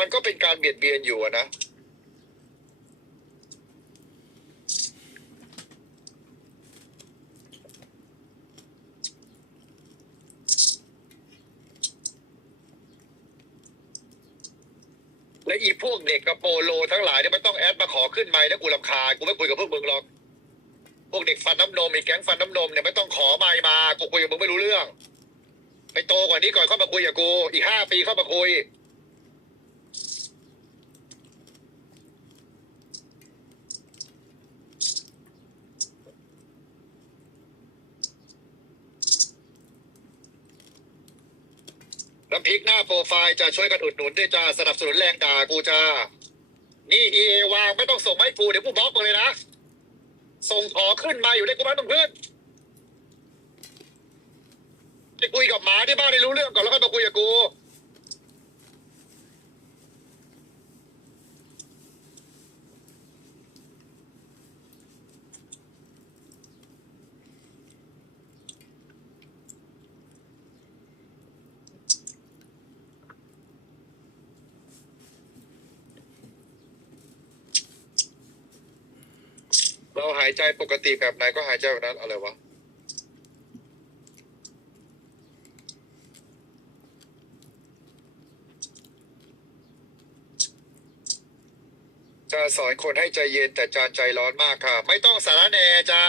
มันก็เป็นการเบียดเบียนอยู่นะและอีพวกเด็กกับโปโลทั้งหลายเนี่ยไม่ต้องแอดมาขอขึ้นไมค์นะกูรำคากูไม่คุยกับพวกมึงหรอก พวกเด็กฟันน้ำนมไอ้แก๊งฟันน้ำนมเนี่ยไม่ต้องขอไมค์มา กูคุยกับมึงไม่รู้เรื่อง ไปโตกว่านี้ก่อนเข้ามาคุยกับกู อีกห้าปีเข้ามาคุย น้ำพริกหน้าโปรไฟล์จะช่วยกันอุดหนุนด้วยจ้าสนับสนุนแรงด่ากูจ้านี่เอวางไม่ต้องส่งมาให้กูเดี๋ยวกูบล็อกมึงเลยนะ ส่งขอขึ้นมาอยู่ในกูไม่ต้องขึ้นไปคุยกับหมาที่บ้านได้รู้เรื่องก่อนแล้วก็มาคุยกับกู หายใจปกติแบบไหนก็หายใจแบบนั้นอะไรวะจะสอนคนให้ใจเย็นแต่จานใจร้อนมากค่ะ ไม่ต้องสารแนจ้า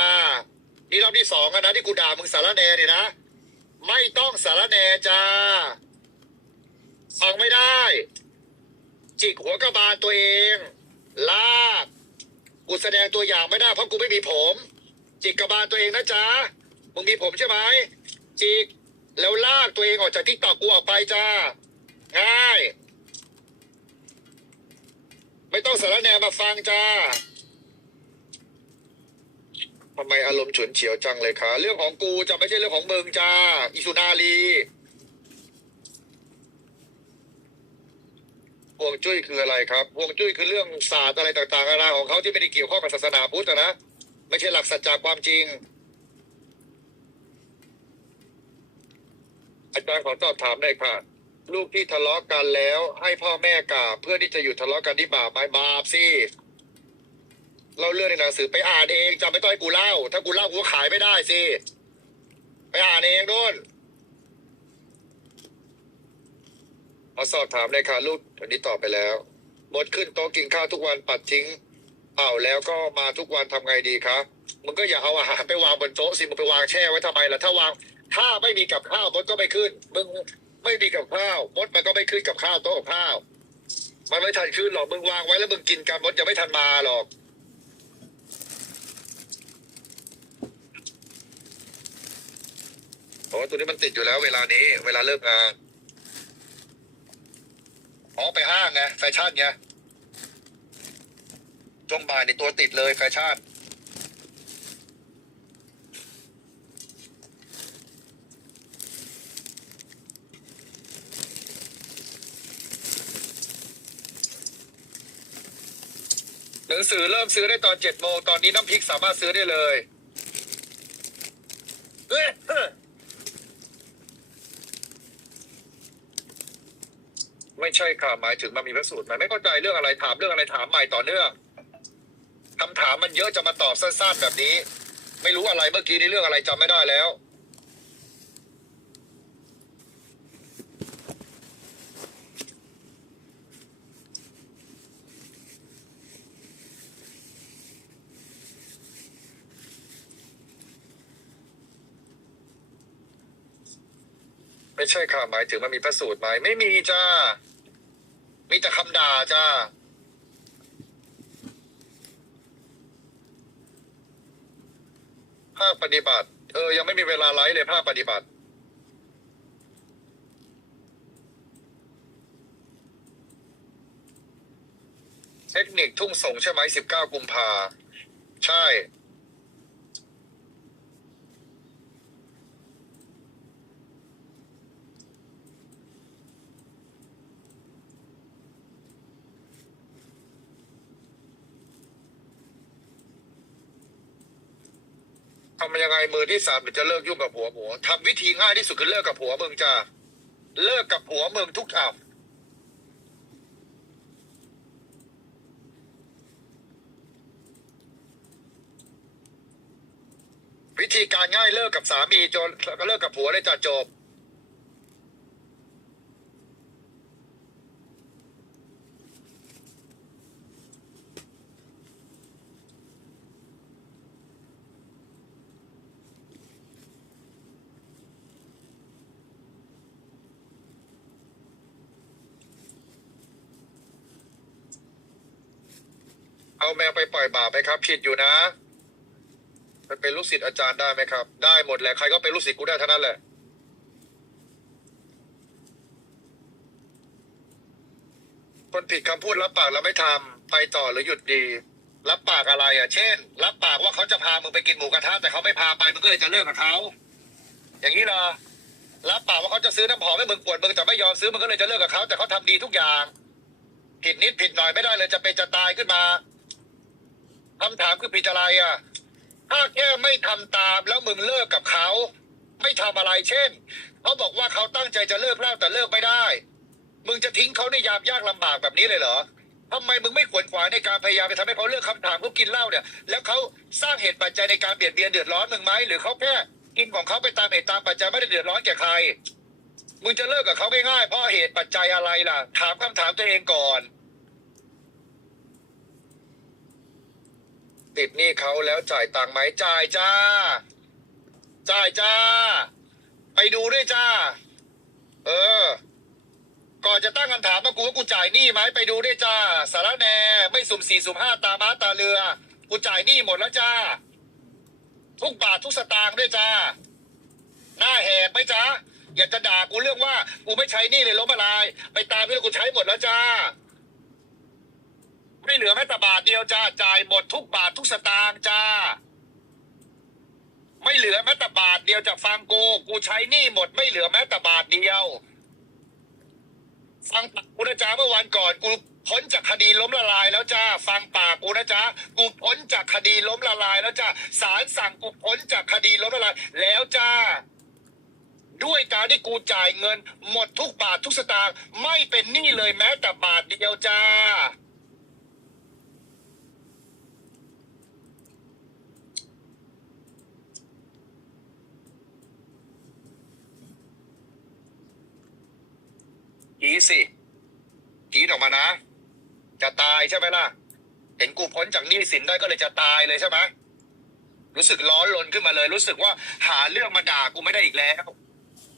นี่รอบที่สองนะที่กูด่ามึงสารแนเนี่ยนะ ไม่ต้องสารแนจ้าฟังไม่ได้ จิกหัวกระบาลตัวเอง ลาก กูแสดงตัวอย่างไม่ได้เพราะกูไม่มีผม จิกกระบาลตัวเองนะจ๊ะมึงมีผมใช่ไหมจิกแล้วลากตัวเองออกจากทิกตอกกูออกไปจ้าง่าย ไม่ต้องสารแนมาฟังจ้าทำไมอารมณ์ฉุนเฉียวจังเลยคะเรื่องของกูจะไม่ใช่เรื่องของมึงจ้าอิสุนาลี วงจุ้ยคืออะไรครับห่วงจุ้ยคือเรื่องศาสตร์อะไรต่างๆนานาของเขาที่ไม่ได้เกี่ยวข้องกับศาสนาพุทธนะไม่ใช่หลักสัจจะความจริง อาจารย์ขอตอบถามได้ค่ะ ลูกที่ทะเลาะกันแล้ว ให้พ่อแม่กราบเพื่อที่จะหยุดทะเลาะกันที่บาปไหมบาปสิเราเรื่องในหนังสือไปอ่านเองจะไม่ต้องให้กูเล่า ถ้ากูเล่ากูขายไม่ได้สิไปอ่านเองด้วย ขอสอบถามเลยค่ะลูกอันนี้ตอบไปแล้วหมดขึ้นโต๊ะกินข้าวทุกวันปัดทิ้งเปล่าแล้วก็มาทุกวันทำไงดีคะมึงก็อย่าเอาอาหารไปวางบนโต๊ะสิมึงไปวางแช่ไว้ทำไมล่ะถ้าวาง ถ้าไม่มีกับข้าวมดก็ไม่ขึ้นมึงไม่มีกับข้าวมดมันก็ไม่ขึ้นกับข้าวโต๊ะกับข้าว มันไม่ทันขึ้นหรอกมึงวางไว้แล้วมึงกินกันมดจะไม่ทันมาหรอกโอ้ตัวนี้มันติดอยู่แล้ว เวลานี้ เวลาเลิกงาน อ๋อไปห้างไงแฟชั่นไงช่วงบ่ายในตัวติดเลยแฟชั่นหนังสือเริ่มซื้อได้ตอนเจ็ดโมงตอนนี้น้ำพริกสามารถซื้อได้เลยเอ้ย ไม่ใช่ค่ะหมายถึงมันมีพระสูตรไหมไม่เข้าใจเรื่องอะไรถามเรื่องอะไรถามใหม่ต่อเนื่องคำถามมันเยอะจะมาตอบสั้นๆแบบนี้ ไม่รู้อะไรเมื่อกี้ในเรื่องอะไรจำไม่ได้แล้ว ไม่ใช่ค่ะหมายถึงมันมีพระสูตรไหมไม่มีจ้า มีแต่คำด่าจ้า ภาคปฏิบัติ เออ ยังไม่มีเวลาไลฟ์เลยภาคปฏิบัติ เทคนิคทุ่งส่งใช่ไหมสิบเก้ากุมภา ใช่ ทำยังไงมือที่สามถึงจะเลิกยุ่งกับผัวผัวทำวิธีง่ายที่สุดคือเลิกกับผัวเมืองจ้าเลิกกับผัวเมืองทุกอ่าวิธีการง่ายเลิกกับสามีจนก็เลิกกับผัวได้จ้าจบ เอาแมวไปปล่อยบาปไหมครับผิดอยู่นะมันเป็นลูกศิษย์อาจารย์ได้ไหมครับ ได้หมดแหละใครก็เป็นลูกศิษย์กูได้เท่านั้นแหละคนผิดคำพูดรับปากแล้วไม่ทำไปต่อหรือหยุดดี รับปากอะไรอะ เช่น รับปากว่าเขาจะพามึงไปกินหมูกระทะแต่เขาไม่พาไปมึงก็เลยจะเลิกกับเขาอย่างนี้เหรอรับปากว่าเขาจะซื้อน้ำหอมให้มึงขวดมึงแต่ไม่ยอมซื้อมึงก็เลยจะเลิกกับเขาแต่เขาทำดีทุกอย่าง ผิดนิดผิดหน่อยไม่ได้เลยจะเป็นจะตายขึ้นมา คำถามคือผิดอะไรอะ ถ้าแค่ไม่ทำตามแล้วมึงเลิกกับเขา ไม่ทำอะไรเช่นเขาบอกว่าเขาตั้งใจจะเลิกแล้วแต่เลิกไม่ได้ มึงจะทิ้งเขาในยามยากลำบากแบบนี้เลยเหรอทำไมมึงไม่ขวนขวายในการพยายามจะทำให้เขาเลิกคำถามเขากินเหล้าเนี่ย แล้วเขาสร้างเหตุปัจจัยในการเบียดเบียนเดือดร้อนมึงไหมหรือเขาแค่กินของเขาไปตามเหตุตามปัจจัยไม่ได้เดือดร้อนแก่ใคร มึงจะเลิกกับเขาง่ายๆเพราะเหตุปัจจัยอะไรล่ะ ถามคำถามตัวเองก่อน ติดหนี้เขาแล้วจ่ายตังค์ไหมจ่ายจ้า จ่ายจ้า ไปดูด้วยจ้า เออ ก่อนจะตั้งคำถามว่ากูว่ากูจ่ายหนี้ไหมไปดูด้วยจ้า สารแหนไม่สุ่มสี่สุ่มห้าตาม้าตาเรือ กูจ่ายหนี้หมดแล้วจ้า ทุกบาททุกสตางค์ด้วยจ้า หน้าแหกไหมจ้าอย่าจะด่ากูเรื่องว่า กูไม่ใช้หนี้เลยล้มละลาย ไปตามที่กูใช้หมดแล้วจ้า ไม่เหลือแม้แต่บาทเดียวจ้าจ่ายหมดทุกบาททุกสตางค์จ้า ไม่เหลือแม้แต่บาทเดียวจากฟังกูกูใช้หนี้หมดไม่เหลือแม้แต่บาทเดียว ฟังปากกูนะจ๊ะเมื่อวันก่อนกูพ้นจากคดีล้มละลายแล้วจ้า ฟังปากกูนะจ๊ะกูพ้นจากคดีล้มละลายแล้วจ้าศาลสั่งกูพ้นจากคดีล้มละลาย แล้วจ้าด้วยการที่กูจ่ายเงิน หมดทุกบาททุกสตางค์ไม่เป็นหนี้เลยแม้แต่บาทเดียวจ้า กรีดสิกรีดออกมานะ จะตายใช่ไหมล่ะ เห็นกูพ้นจากหนี้สินได้ก็เลยจะตายเลยใช่ไหมรู้สึกร้อนรนขึ้นมาเลย รู้สึกว่าหาเรื่องมาด่ากูไม่ได้อีกแล้ว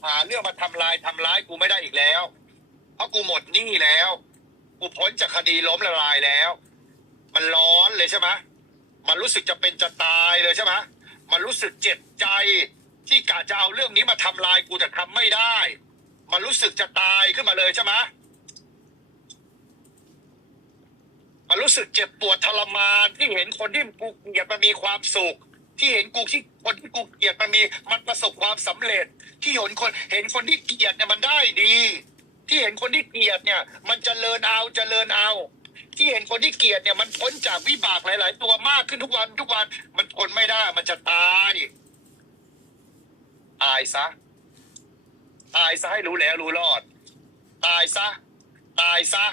หาเรื่องมาทำลายทำร้ายกูไม่ได้อีกแล้ว เพราะกูหมดหนี้แล้ว กูพ้นจากคดีล้มละลายแล้ว มันร้อนเลยใช่ไหมมันรู้สึกจะเป็นจะตายเลยใช่ไหมมันรู้สึกเจ็บใจที่กะจะเอาเรื่องนี้มาทำลายกูแต่ทำไม่ได้ มันรู้สึกจะตายขึ้นมาเลยใช่ไหมมันรู้สึกเจ็บปวดทรมานที่เห็นคนที่กูเกลียดมันมีความสุข ที่เห็นกูที่คนที่กูเกลียดมันมี มันประสบความสำเร็จ ที่เห็นคนเห็นคนที่เกลียดเนี่ยมันได้ดี ที่เห็นคนที่เกลียดเนี่ย มันเจริญเอาเจริญเอาที่เห็นคนที่เกลียดเนี่ยมันพ้นจากวิบากหลาย ๆ ตัวมากขึ้นทุกวันทุกวัน มันทนไม่ได้ มันจะตายตายซะ ตายซะให้รู้แล้วรู้รอด ตายซะ ตายซะ